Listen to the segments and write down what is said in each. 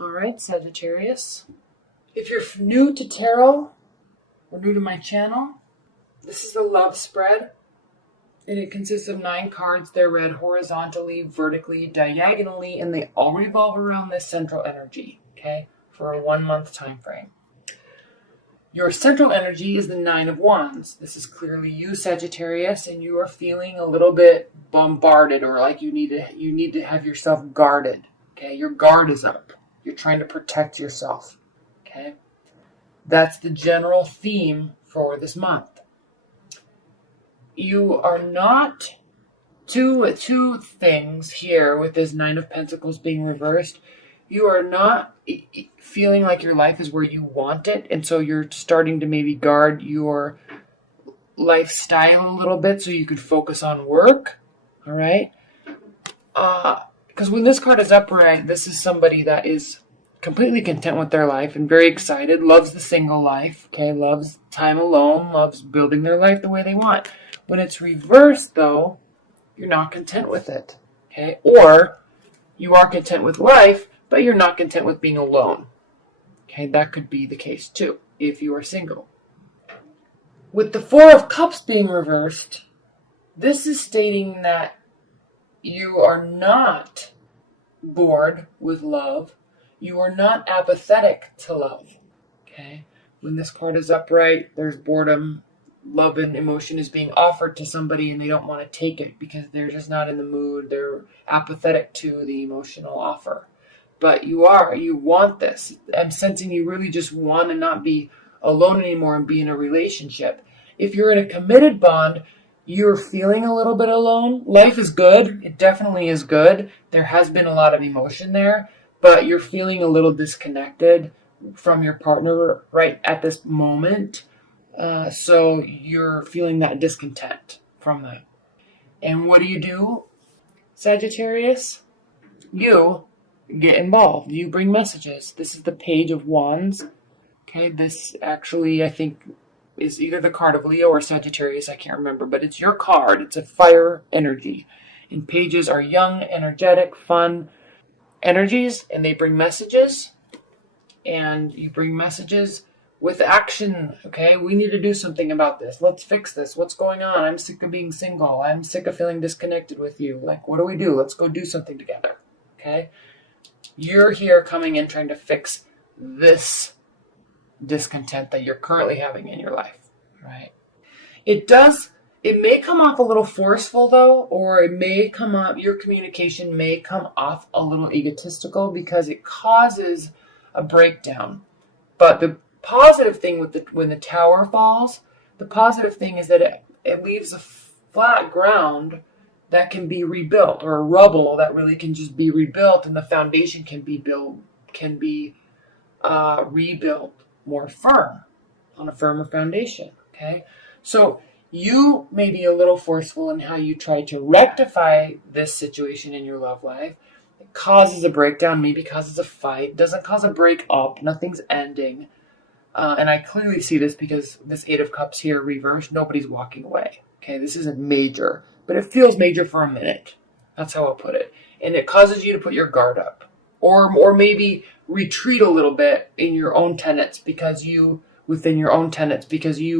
All right, Sagittarius. If you're new to tarot or new to my channel, this is the love spread. And it consists of 9 cards. They're read horizontally, vertically, diagonally, and they all revolve around this central energy, okay, for a 1-month time frame. Your central energy is the 9 of Wands. This is clearly you, Sagittarius, and you are feeling a little bit bombarded, or like you need to have yourself guarded. Okay, your guard is up. You're trying to protect yourself. Okay, that's the general theme for this month. You are not two things here with this 9 of Pentacles being reversed. You are not feeling like your life is where you want it, and so you're starting to maybe guard your lifestyle a little bit so you could focus on work. All right, because when this card is upright, this is somebody that is completely content with their life and very excited, loves the single life, okay, loves time alone, loves building their life the way they want. When it's reversed, though, you're not content with it, okay, or you are content with life, but you're not content with being alone. Okay, that could be the case too, if you are single. With the 4 of Cups being reversed, this is stating that you are not bored with love. You are not apathetic to love. Okay, when this card is upright, there's boredom. Love and emotion is being offered to somebody and they don't want to take it because they're just not in the mood. They're apathetic to the emotional offer. But you want this. I'm sensing you really just want to not be alone anymore and be in a relationship. If you're in a committed bond, you're feeling a little bit alone. Life is good. It definitely is good. There has been a lot of emotion there, but you're feeling a little disconnected from your partner right at this moment. So you're feeling that discontent from that. And what do, Sagittarius? You get involved. You bring messages. This is the Page of Wands. Okay, this actually, I think, is either the card of Leo or Sagittarius. I can't remember, but it's your card. It's a fire energy. And pages are young, energetic, fun energies, and they bring messages. And you bring messages with action. Okay, we need to do something about this. Let's fix this. What's going on? I'm sick of being single. I'm sick of feeling disconnected with you. Like, what do we do? Let's go do something together. Okay, you're here coming in trying to fix this discontent that you're currently having in your life, right? It may come off a little forceful though, or it may come up, your communication may come off a little egotistical because it causes a breakdown. But the positive thing when the tower falls, the positive thing is that it leaves a flat ground that can be rebuilt, or a rubble that really can just be rebuilt, and the foundation can be rebuilt more firm, on a firmer foundation. Okay, so you may be a little forceful in how you try to rectify this situation in your love life. It causes a breakdown, maybe causes a fight, doesn't cause a break up, nothing's ending. And I clearly see this because this 8 of Cups here reversed, nobody's walking away. Okay, this isn't major, but it feels major for a minute. That's how I'll put it. And it causes you to put your guard up. Or maybe retreat a little bit in your own tenets because you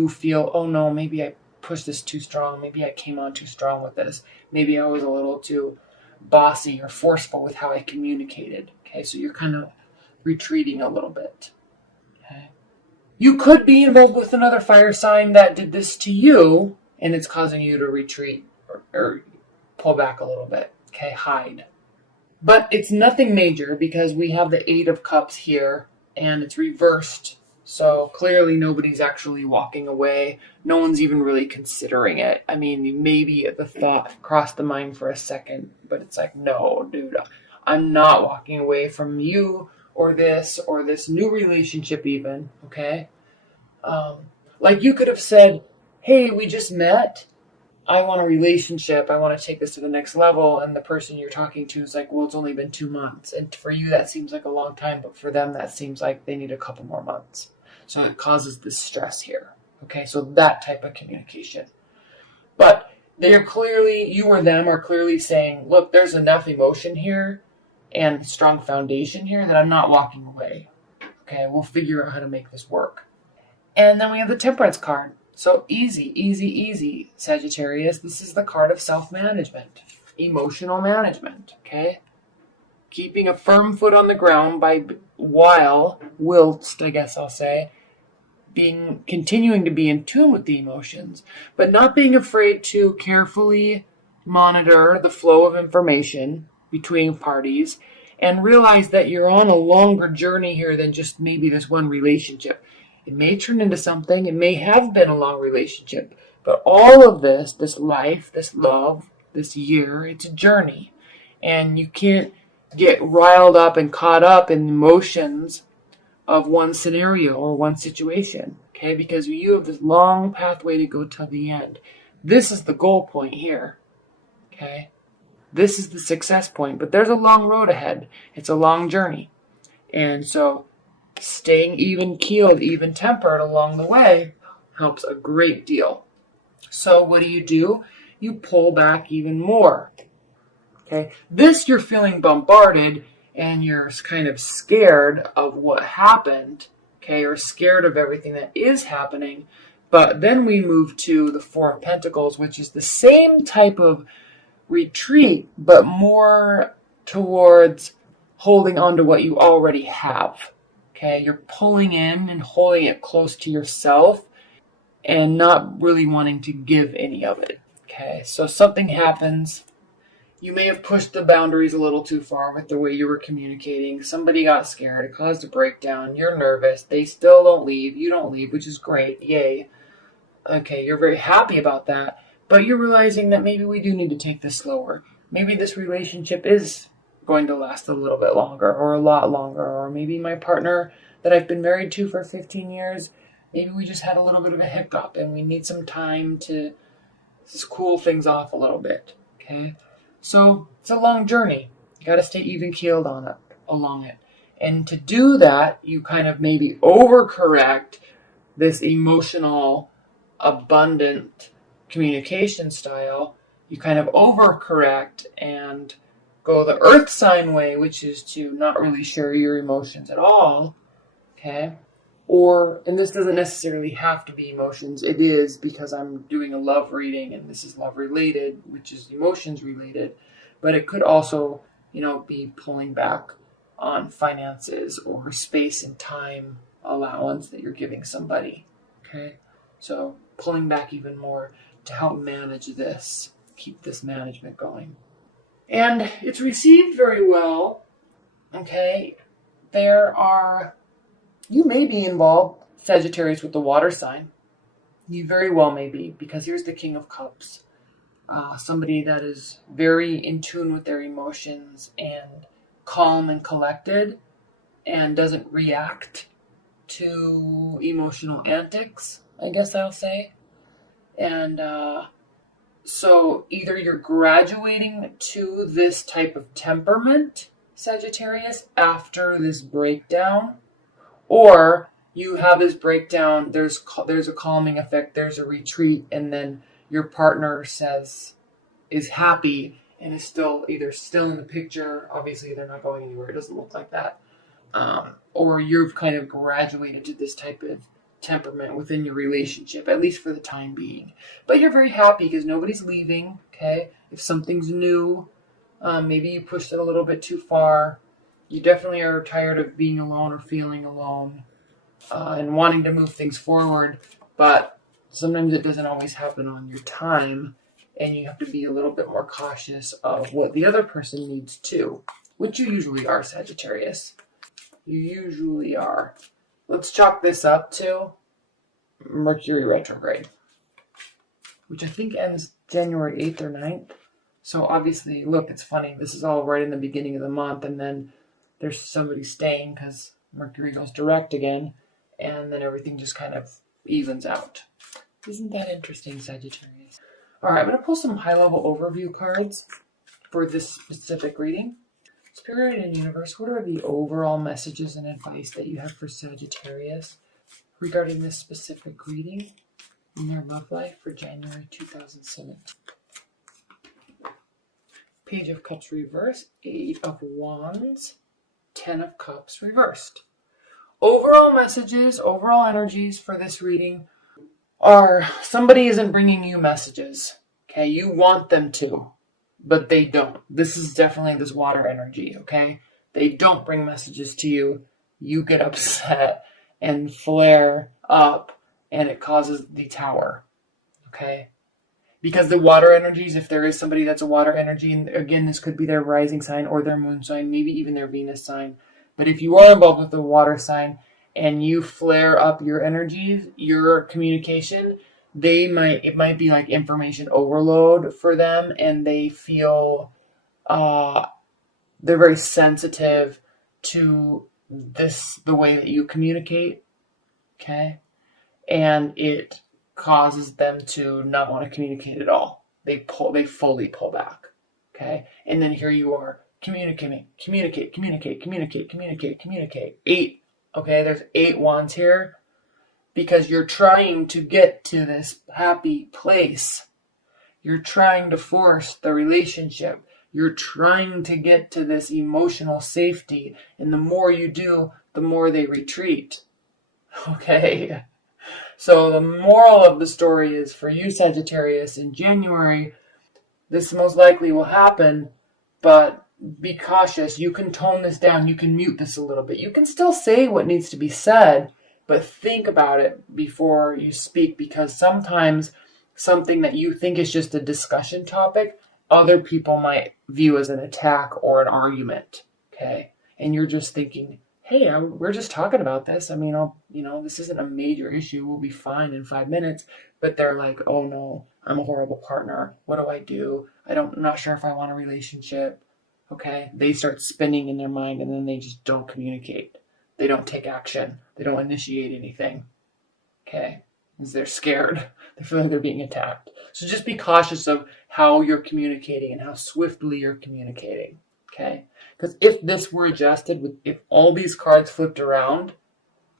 feel, oh no, maybe I pushed this too strong. Maybe I came on too strong with this. Maybe I was a little too bossy or forceful with how I communicated. Okay, so you're kind of retreating a little bit. Okay. You could be involved with another fire sign that did this to you, and it's causing you to retreat or pull back a little bit. Okay, hide. But it's nothing major because we have the 8 of Cups here and it's reversed. So clearly nobody's actually walking away. No one's even really considering it. I mean, maybe the thought crossed the mind for a second, but it's like, no, dude, I'm not walking away from you or this new relationship even, okay? Like you could have said, hey, we just met. I want a relationship. I want to take this to the next level. And the person you're talking to is like, well, it's only been 2 months. And for you, that seems like a long time. But for them, that seems like they need a couple more months. So it causes this stress here. Okay, so that type of communication. But you or them are clearly saying, look, there's enough emotion here and strong foundation here that I'm not walking away. Okay, we'll figure out how to make this work. And then we have the Temperance card. So easy, easy, easy, Sagittarius. This is the card of self-management, emotional management, okay? Keeping a firm foot on the ground whilst, I guess I'll say, continuing to be in tune with the emotions, but not being afraid to carefully monitor the flow of information between parties and realize that you're on a longer journey here than just maybe this one relationship. It may turn into something, it may have been a long relationship, but all of this life, this love, this year, it's a journey. And you can't get riled up and caught up in emotions of one scenario or one situation, okay? Because you have this long pathway to go to the end. This is the goal point here, okay? This is the success point, but there's a long road ahead. It's a long journey. And so staying even-keeled, even-tempered along the way helps a great deal. So what do? You pull back even more, okay? This, you're feeling bombarded and you're kind of scared of what happened, okay, or scared of everything that is happening. But then we move to the Four of Pentacles, which is the same type of retreat, but more towards holding on to what you already have, okay? You're pulling in and holding it close to yourself and not really wanting to give any of it, okay? So something happens. You may have pushed the boundaries a little too far with the way you were communicating. Somebody got scared. It caused a breakdown. You're nervous. They still don't leave. You don't leave, which is great. Yay. Okay, you're very happy about that. But you're realizing that maybe we do need to take this slower. Maybe this relationship is going to last a little bit longer or a lot longer. Or maybe my partner that I've been married to for 15 years, maybe we just had a little bit of a hiccup and we need some time to cool things off a little bit. Okay? So it's a long journey. You got to stay even-keeled along it. And to do that, you kind of maybe overcorrect this emotional, abundant communication style. You kind of overcorrect and go the earth sign way, which is to not really share your emotions at all. Okay? And this doesn't necessarily have to be emotions. It is because I'm doing a love reading and this is love related, which is emotions related. But it could also, be pulling back on finances or space and time allowance that you're giving somebody. Okay? So pulling back even more to help manage this, keep this management going. And it's received very well. Okay? You may be involved, Sagittarius, with the water sign. You very well may be, because here's the King of Cups. Somebody that is very in tune with their emotions and calm and collected and doesn't react to emotional antics, I guess I'll say. And so either you're graduating to this type of temperament, Sagittarius, after this breakdown, or you have this breakdown, there's a calming effect, there's a retreat, and then your partner is happy and is still in the picture. Obviously, they're not going anywhere. It doesn't look like that. Or you've kind of graduated to this type of temperament within your relationship, at least for the time being. But you're very happy because nobody's leaving, okay? If something's new, maybe you pushed it a little bit too far. You definitely are tired of being alone or feeling alone and wanting to move things forward, but sometimes it doesn't always happen on your time, and you have to be a little bit more cautious of what the other person needs too, which you usually are, Sagittarius. You usually are. Let's chalk this up to Mercury retrograde, which I think ends January 8th or 9th. So obviously, look, it's funny. This is all right in the beginning of the month, and then there's somebody staying because Mercury goes direct again, and then everything just kind of evens out. Isn't that interesting, Sagittarius? All right, I'm going to pull some high-level overview cards for this specific reading. Spirit and Universe, what are the overall messages and advice that you have for Sagittarius regarding this specific reading in their love life for January 2017? Page of Cups reversed, 8 of Wands, 10 of Cups reversed. Overall messages, overall energies for this reading are somebody isn't bringing you messages. Okay, you want them to, but they don't. This is definitely this water energy, okay? They don't bring messages to you. You get upset and flare up, and it causes the tower, okay? Because the water energies, if there is somebody that's a water energy, and again, this could be their rising sign or their moon sign, maybe even their Venus sign. But if you are involved with the water sign and you flare up your energies, your communication, it might be like information overload for them, and they feel they're very sensitive to the way that you communicate, okay? And it causes them to not want to communicate at all. They fully pull back, okay? And then here you are communicate. 8, okay? There's 8 wands here because you're trying to get to this happy place. You're trying to force the relationship. You're trying to get to this emotional safety. And the more you do, the more they retreat, okay? So the moral of the story is for you, Sagittarius, in January, this most likely will happen, but be cautious. You can tone this down. You can mute this a little bit. You can still say what needs to be said, but think about it before you speak, because sometimes something that you think is just a discussion topic, other people might view as an attack or an argument, okay? And you're just thinking, hey, we're just talking about this. I mean, this isn't a major issue. We'll be fine in 5 minutes. But they're like, oh no, I'm a horrible partner. What do I do? I'm not sure if I want a relationship. Okay? They start spinning in their mind, and then they just don't communicate. They don't take action. They don't initiate anything. Okay? Because they're scared. They feel like they're being attacked. So just be cautious of how you're communicating and how swiftly you're communicating. Okay? Because if this were adjusted, if all these cards flipped around,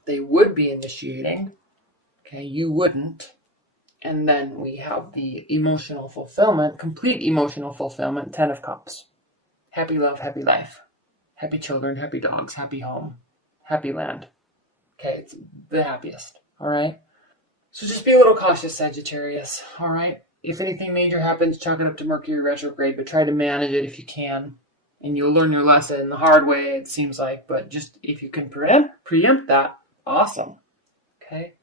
they would be initiating. Okay, you wouldn't. And then we have the emotional fulfillment, complete emotional fulfillment, 10 of Cups. Happy love, happy life. Happy children, happy dogs, happy home, happy land. Okay, it's the happiest. All right? So just be a little cautious, Sagittarius. All right? If anything major happens, chalk it up to Mercury retrograde, but try to manage it if you can. And you'll learn your lesson the hard way, it seems like. But just if you can preempt that, awesome. Okay?